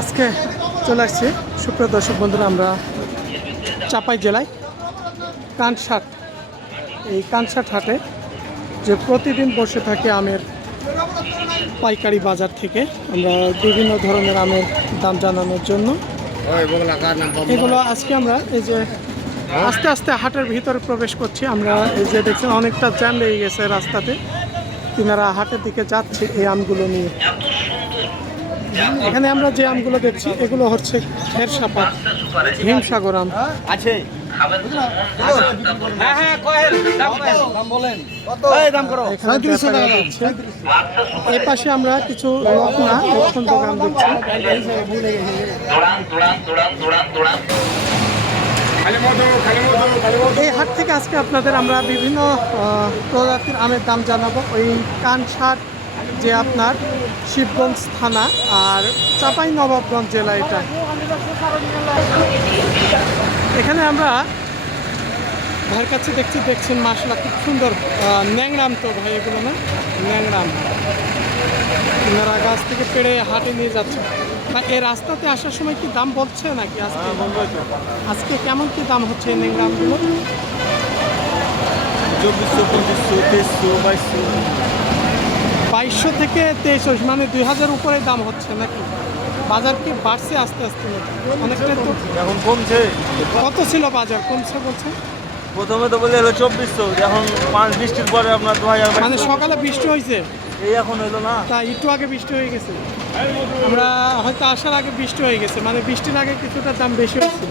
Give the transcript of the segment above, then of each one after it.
আজকে চলে আসছি সুপ্রিয় দর্শক বন্ধুরা, আমরা চাপাই জেলায় কানসাট, এই কানসাট হাটে যে প্রতিদিন বসে থাকে আমের পাইকারি বাজার থেকে আমরা বিভিন্ন ধরনের আমের দাম জানানোর জন্য এগুলো আজকে আমরা এই যে আস্তে আস্তে হাটের ভিতরে প্রবেশ করছি। আমরা এই যে দেখছেন অনেকটা জ্যাম লেগে গেছে রাস্তাতে, তিনারা হাটের দিকে যাচ্ছে এই আমগুলো নিয়ে। এখানে আমরা যে আমগুলো দেখছি এগুলো হচ্ছে খেরসাপাত, হিমসাগর আম আছে। এই পাশে আমরা কিছু লক্ষণ দোকান দেখছি। এই হাট থেকে আজকে আপনাদের আমরা বিভিন্ন প্রজাতির আমের দাম জানাবো। ওই কানসাট যে আপনার শিবগঞ্জ থানা আর চাঁপাইনবাবগঞ্জ জেলা, এটা এখানে আমরা ভাইয়ের কাছে দেখছেন মাশাআল্লাহ খুব সুন্দর ন্যাংরাম। তো ভাই এগুলো না ন্যাংরাম, আপনারা গাছ থেকে পেড়ে হাটে নিয়ে যাচ্ছে। বা এই রাস্তাতে আসার সময় কি দাম বলছে নাকি আজকে কেমন কি দাম হচ্ছে এই ন্যাংরামগুলো? 2200 থেকে 2300, মানে 2000 উপরে দাম হচ্ছে নাকি? বাজার কি বাড়ছে আস্তে আস্তে? অনেকটা তো এখন কমছে। কত ছিল বাজার? কমছে বলছে। প্রথমে তো বলে হলো 2400, এখন 5 বৃষ্টির পরে আপনার 2000। মানে সকালে বৃষ্টি হয়েছে, এই এখন হলো না, তা একটু আগে বৃষ্টি হয়ে গেছে। আমরা হয়তো আসার আগে বৃষ্টি হয়ে গেছে, মানে বৃষ্টির আগে কিছুটা দাম বেশি হয়েছিল।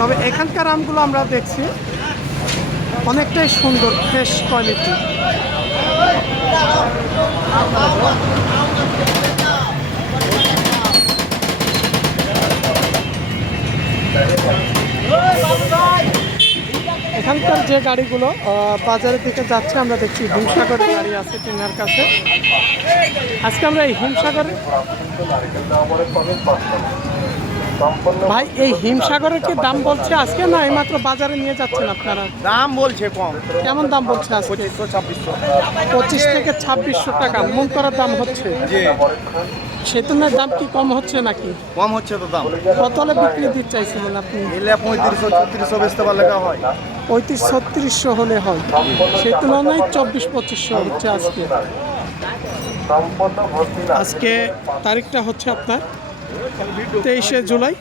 তবে এখানকার আমগুলো আমরা দেখছি অনেকটাই সুন্দর, ফ্রেশ কোয়ালিটি। এখানকার যে গাড়িগুলো বাজারের দিকে যাচ্ছে আমরা দেখছি হিমসাগরের গাড়ি আছে তিনার কাছে। আজকে আমরা এই হিমসাগরে ভাই, এই হিমসাগরের কি দাম বলছে আজকে না এইমাত্র বাজারে নিয়ে যাচ্ছেন আপনারা? দাম বলছে কম। কেমন দাম বলছে আজকে? 25 থেকে 2600 টাকা মন করার দাম হচ্ছে। সেই তুলনায় দাম কি কম হচ্ছে নাকি? কম হচ্ছে তো দাম। কত হলে বিক্রি দিতে চাইছিলেন আপনি? 3500-3600 বেচতে পারলে হয়। 3500-3600 হলে হয়, সেই তুলনায় 2400-2500 হচ্ছে আজকে। আজকে তারিখটা হচ্ছে আপনার 23শে জুলাই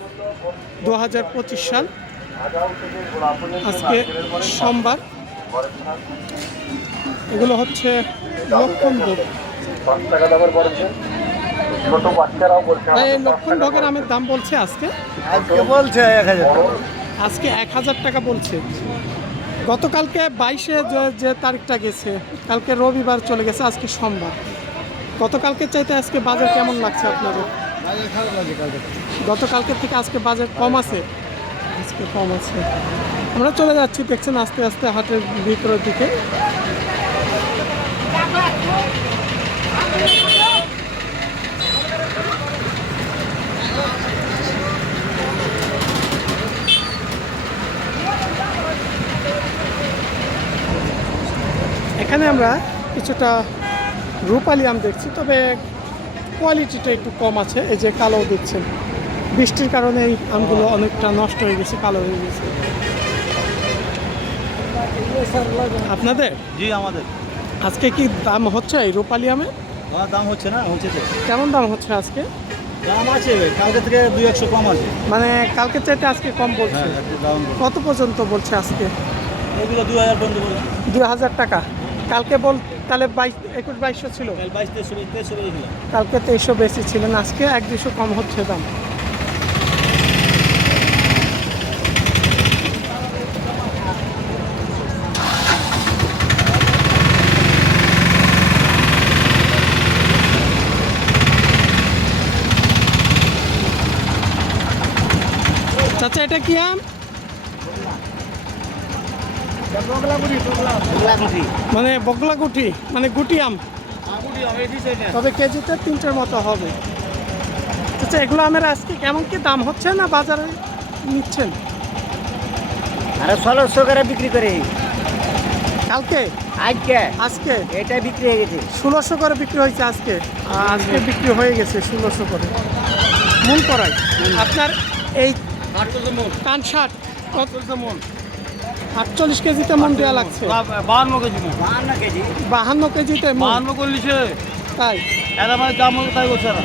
2025 সাল। আজকে সোমবার। এগুলো হচ্ছে লক্ষণভোগ। এই লক্ষণভোগের আমের দাম বলছে আজকে বলছে 1000। আজকে 1000 টাকা বলছে। গতকালকে 22শে যে তারিখটা গেছে, কালকে রবিবার চলে গেছে, আজকে সোমবার। গতকালকে চাইতে আজকে বাজার কেমন লাগছে আপনাদের? গতকালকে থেকে আজকে বাজার কম আছে, আজকে কম আছে। আমরা চলে যাচ্ছি দেখছেন আস্তে আস্তে হাটের ভিতরের দিকে। এখানে আমরা কিছুটা রূপালি আম দেখছি, তবে কোয়ালিটিটা একটু কম আছে। এই যে কালো দেখছেন, বৃষ্টির কারণে এই আমগুলো অনেকটা নষ্ট হয়ে গেছে, কালো হয়ে গেছে। আপনাদের? জি আমাদের। আজকে কি দাম হচ্ছে এই রূপালি আমে? দাম হচ্ছে না, হচ্ছে তো। কেমন দাম হচ্ছে আজকে? দাম আছে কালকে থেকে 200 কম আছে। মানে কালকে চাইতে আজকে কম বলছে? কত পর্যন্ত বলছে আজকে? এগুলো 2000 পর্যন্ত বলছে। 2000 টাকা। কালকে তাহলে 2200 ছিল। কালকে 2300 বেশি ছিলেন, আজকে 1-200 কম হচ্ছে দাম। চাচা এটা কি আম? মানে বগলাগুটি, মানে গুটি আম। তবে কেজিতে 3টার মতো হবে। আচ্ছা, এগুলো আমের আজকে কেমন কি দাম হচ্ছে না বাজারে নিচ্ছেন? আরে 1600 করে বিক্রি করে। কালকে আজকে আজকে এটা বিক্রি হয়ে গেছে 1600 করে বিক্রি হয়েছে আজকে, আর আজকে বিক্রি হয়ে গেছে 1600 করে। মন করাই আপনার এই কান শার্ট কত মন? 48 কেজিতে মন দেওয়া লাগছে। 52 কেজি 52 কেজি 52 কেজিতে মন, 52 করলিছে তাই এরা মানে দাম হলো তাই বলছে না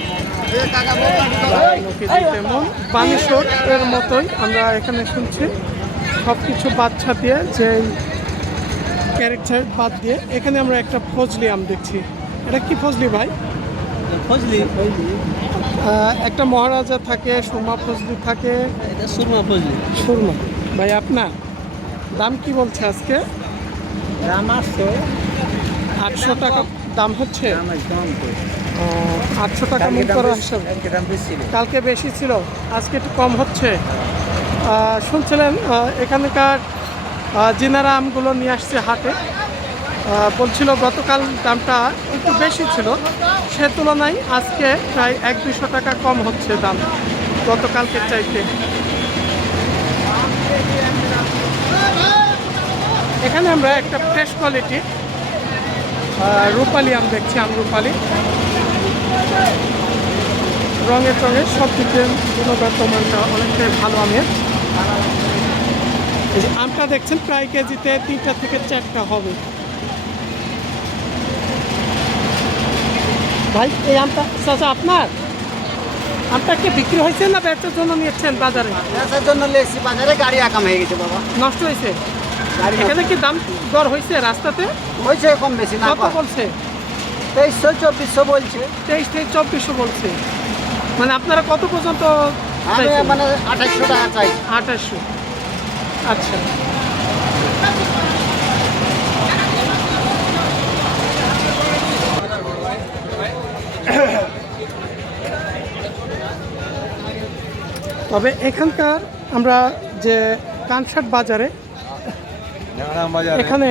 52 কেজিতে মন। বানেশ্বর এর মতোই আমরা এখানে শুনছি সব কিছু বাচ্চা দিয়ে, যে ক্যারেক্টার বাদ দিয়ে এখানে আমরা একটা ফজলি আম দেখছি। এটা কি ফজলি ভাই? ফজলি একটা মহারাজা থাকে, সুরমা ফজলি থাকে, এটা সুরমা ফজলি সুরমা। ভাই আপনার দাম কি বলছে আজকে? দাম আসছে 800 টাকা দাম হচ্ছে। একদম 800 টাকা মন করা হিসাব। দাম বেশি কালকে বেশি ছিল, আজকে একটু কম হচ্ছে। শুনছিলেন এখানকার জিনারা আমগুলো নিয়ে আসছে হাটে, বলছিল গতকাল দামটা একটু বেশি ছিল, সে তুলনায় আজকে প্রায় 100-200 টাকা কম হচ্ছে দাম গতকালকের চাইতে। এখানে আমরা একটা ফ্রেশ কোয়ালিটি রূপালি আম দেখছি, আম রূপালি রঙের টঙের সব দিকে গুণগত মানটা অনেকটাই ভালো আমের। এই যে আমটা দেখছেন প্রায় কেজিতে 3টা থেকে 4টা হবে। ভাই এই আমটা চাচা আপনার আমটা কি বিক্রি হয়েছে না বেচার জন্য নিয়েছেন বাজারে? বেচার জন্য লেছি বাজারে, গাড়ি আকাম হয়ে গেছে বাবা। নষ্ট হয়েছে? গাড়ি এখানে কি দাম দর হয়েছে রাস্তাতে? হয়েছে কম বেশি না, কত বলছে? 2300-2400 বলছে। 23 থেকে 2400 বলছে। মানে আপনারা কত পর্যন্ত আমি চাইছেন? মানে 2800 টাকা চাই। 2800। আচ্ছা, তবে এখানকার আমরা যে কানসাট বাজারে এখানে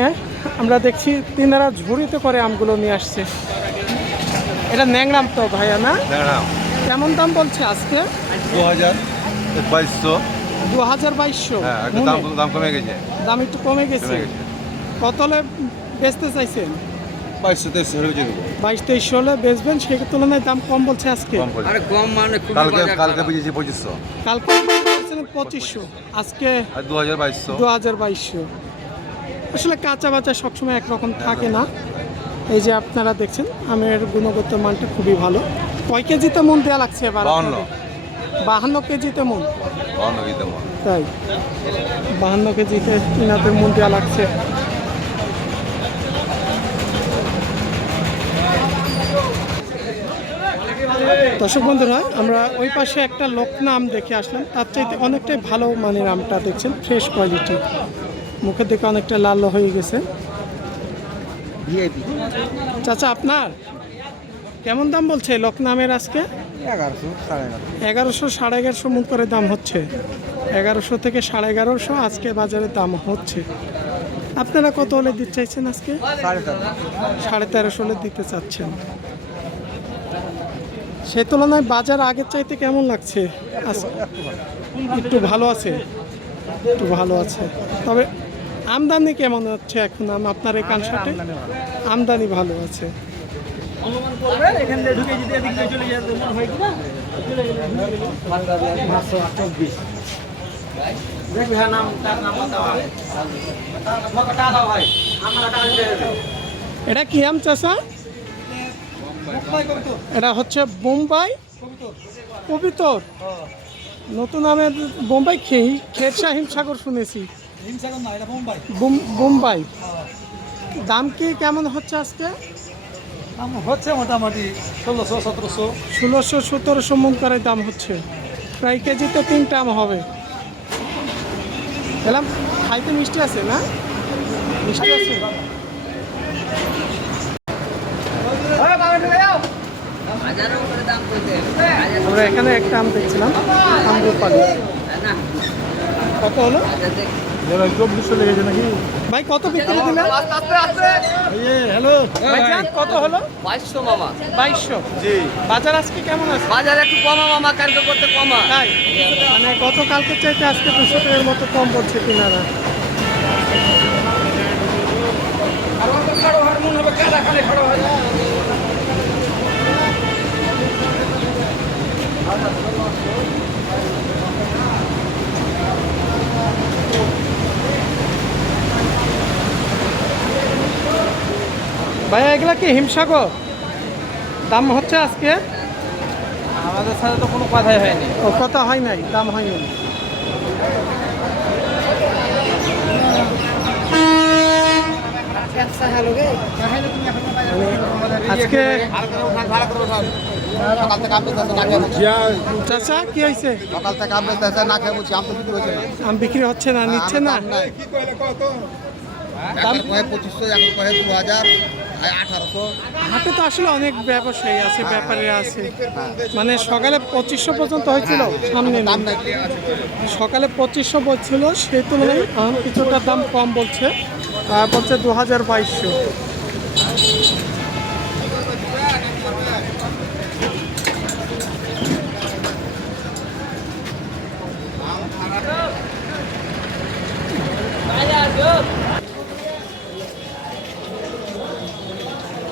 আমরা দেখছি তিনারা ঝুড়িতে করে আমগুলো নিয়ে আসছে। এটা ন্যাংরাম তো ভাইয়া না? কেমন দাম বলছে আজকে? 2200 2200। হ্যাঁ, একটু দাম কমে গেছে। দাম একটু কমে গেছে। কত হলে বেচতে চাইছেন? 2200-2300 হয়ে গেছে। 2200-2300 হলে বেচবেন, সেই তুলনায় দাম কম বলছে আজকে। কম পড়ছে। আরে কম মানে খুবই কালকে বাজার কালকে খারাপ। বুঝেছি 2500 কালকে বলছিলেন 2500, আজকে আর 2200 2200। আসলে কাঁচা বাচ্চা সবসময় একরকম থাকে না। এই যে আপনারা দেখছেন আমের গুণগত মানটা খুবই ভালো। কয় কেজিতে মন দেওয়া লাগছে এবার? 52 কেজিতে মন। 52 কেজিতে মন। তাই 52 কেজিতে ইনাদের মন দেওয়া লাগছে। দর্শক বন্ধুরা, আমরা ওই পাশে একটা লক্ষ্ণা আম দেখে আসলাম, তার চাইতে অনেকটাই ভালো মানের আমটা দেখছেন, ফ্রেশ কোয়ালিটি। মুখের দিকে অনেকটা লাল হয়ে গেছে। চাচা আপনার কেমন দাম বলছে লক্ষ্ণা আমের আজকে? 1100 1150 মন করে দাম হচ্ছে। 1100 থেকে 1150 আজকে বাজারে দাম হচ্ছে। আপনারা কত হলে দিতে চাইছেন আজকে? 1350 হলে দিতে চাচ্ছেন। সে তুলনায় বাজার আগের চাইতে কেমন লাগছে? একটু ভালো আছে, একটু ভালো আছে। তবে আমদানি কেমন হচ্ছে এখন আপনার এই কানসাটে? আমদানি ভালো আছে। এটা কি আম চাষা? এটা হচ্ছে বোম্বাই কবিতর। নতুন আমের বোম্বাই খেরসা হিমসাগর শুনেছি। বোম্বাই দাম কি কেমন হচ্ছে আজকে? হচ্ছে মোটামুটি 1600-1700 1600-1700 মন করে দাম হচ্ছে। প্রায় কেজিতে 3টা আম হবে। এলাম খাইতে মিষ্টি আছে না? মিষ্টি আছে। আমরা এখানে একটা আম দেখছিলাম, আম্রপালি। কত হলো? 2400 লেগেছে নাকি? ভাই কত বিক্রি দিলেন? হ্যালো ভাইজান কত হলো? 2200 মামা। 2200। জি বাজার আজকে কেমন আছে? বাজার একটু কমা মামা, কালকে করতে কমা। তাই মানে গতকালকে চাইতে আজকে 200 টাকার মতো কম পড়ছে কিনারা। ভাইয়া এগুলা কি হিমসাগর দাম হচ্ছে আজকে? আমাদের সাথে তো কোনো কথাই হয়নি। ও কথা হয় নাই, দাম হয়নি। আজকে চাচা কি হয়েছে? সকাল থেকে আমি না খেয়ে বলছি আম তো বিক্রি হচ্ছে না। আম বিক্রি হচ্ছে না, নিচ্ছে না। দাম 2500, এখন কয়ে 2000, 1800। হাটে তো আসলে অনেক ব্যবসায়ী আছে, ব্যাপারী আছে। মানে সকালে 2500 পর্যন্ত হয়েছিল, সামনে নেই। দাম নাই। সকালে 2500 বলছিল, সেই তুলনায় এখন কিছুটা দাম কম বলছে, বলছে 2200।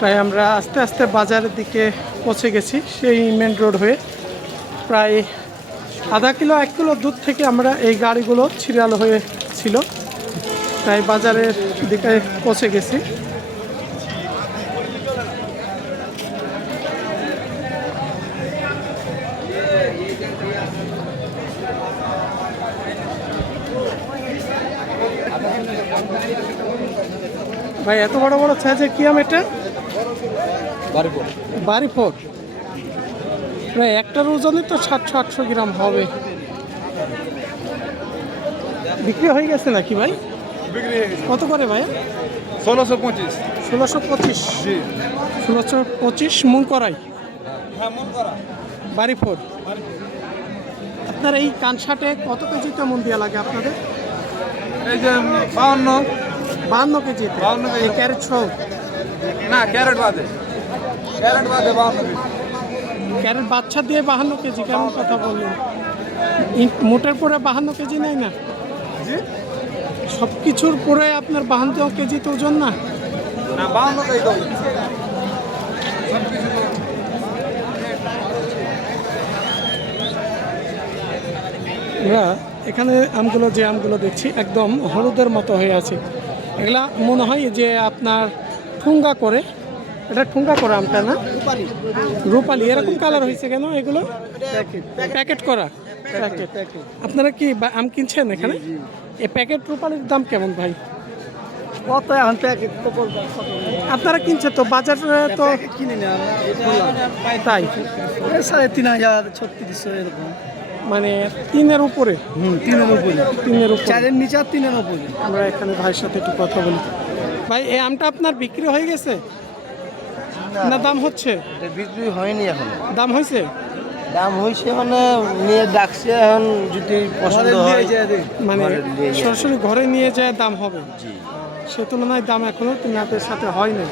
প্রায় আমরা আস্তে আস্তে বাজারের দিকে পৌঁছে গেছি, সেই মেন রোড হয়ে। প্রায় আধা কিলো 1 কিলো দূর থেকে আমরা এই গাড়িগুলো সিরিয়াল হয়ে ছিল, তাই বাজারের দিকে পৌঁছে গেছি। ভাই এত বড় বড় সাইজের কি আম এটা? বাড়িফোর। প্রায় একটার ওজনই তো 700-800 গ্রাম হবে। বিক্রি হয়ে গেছে নাকি ভাই? কত করে ভাই? 1625। 1625। 1625 মন করাই। বাড়িফোর। আপনার এই কানসাটে কত কেজিতে মন দেওয়া লাগে আপনাদের? এই যে 52। 52 কেজিতে? 52 কেজি। এই ক্যারেট সহ? না, ক্যারেট বাদে। ক্যারেট বাদে 52 কেজি। ক্যারেট বাচ্চা দিয়ে 52 কেজি, কেমন কথা বললেন? মোটের পরে 52 কেজি নেয় না? সব কিছুর পরে আপনার 52 কেজি তো ওজন না? না, 52 কেজি তো। আমরা এখানে আমগুলো, যে আমগুলো দেখছি একদম হলুদের মতো হয়ে আছে। এগুলা মনে হয় যে আপনার ঠুঙ্গা করে, এটা ঠুঙ্গা করে আমটা না? রূপালি। এরকম কালার হয়েছে কেন এগুলো? প্যাকেট করা। প্যাকেট। আপনারা কি আম কিনছেন এখানে? এই প্যাকেট রূপালির দাম কেমন ভাই? কত এখন প্যাকেট তো বলবো। আপনারা কিনছেন তো, বাজারে তো কিনে না তাই 3500, 3600 এরকম। মানে 3-এর উপরে? 3-এর উপরে। 3-এর উপরে। 4-এর নিচে আর 3-এর উপরে। আমরা এখানে ভাইয়ের সাথে একটু কথা বলি। ভাই এই আমটা আপনার বিক্রি হয়ে গেছে না দাম হচ্ছে? এটা বিক্রি হয়নি এখন। দাম হয়েছে? দাম হয়েছে মানে নিয়ে ডাকছে, এখন যদি পছন্দ হয় মানে ঘরে নিয়ে যায়। সরাসরি ঘরে নিয়ে যায় দাম হবে? সে তুলনায় দাম এখনো আপনাদের সাথে হয় নাই।